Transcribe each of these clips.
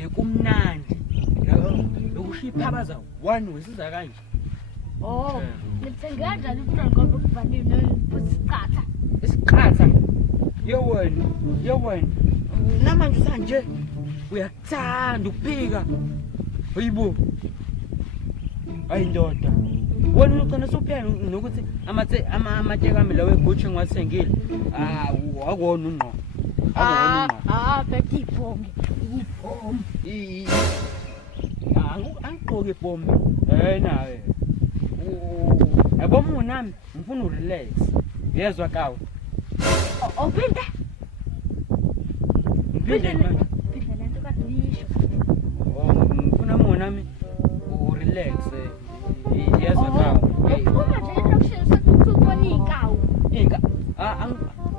bekumnandi lokushiphabaza one wesiza kanje. Oh, ngithenga kanjani umntwana ngoba kufanele nosiqatha. Isiqhatha. Yewena. Namanje usanje uyathanda ukuphika. Hayibo. Ayindoda. Wena ucela sophela nokuthi amatsheka ami lawe eGucci ngiwasengile. Akona ungqo. Phethe ibhomu. Angigqoke ibhomu. Nawe. Yabo nami ngifuna urelax. Yezwa kawo. Ophinde. Ngiphinde manje. Phinde lento kade uyisho. Ngifuna nami urelax. Yezwa kawo. Uma nje elokushini sekubona iy'nkawu.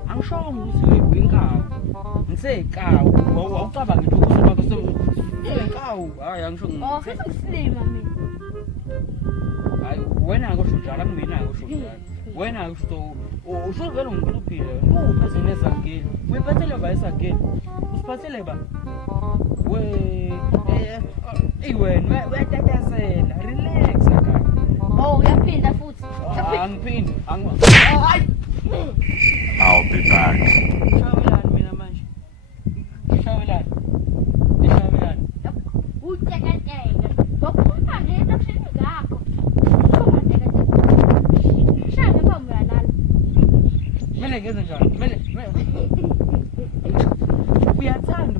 Angisho ukuthi inkawu. Ngisekawu. Awucabangi nje ukuthi inkawu. Hayi angisho Sesengisilima mina. Hayi wena akusho njalo angimina akusho njalo. Wena akusho usuvela ungihluphile. Uphe zine zakini. Uyiphathele ba isakini. Usiphathele ba. Wena uyatatazela. Relax aka. Uyaphinda futhi. Angiphindi. I'll be back. Shawelani mina manje. Shawelani. Utekateka. Ngokukhuluma nje elokushini ngakho. Uma tekateka. Shane phambi uyalala. Mele ngenze njani? Uyathanda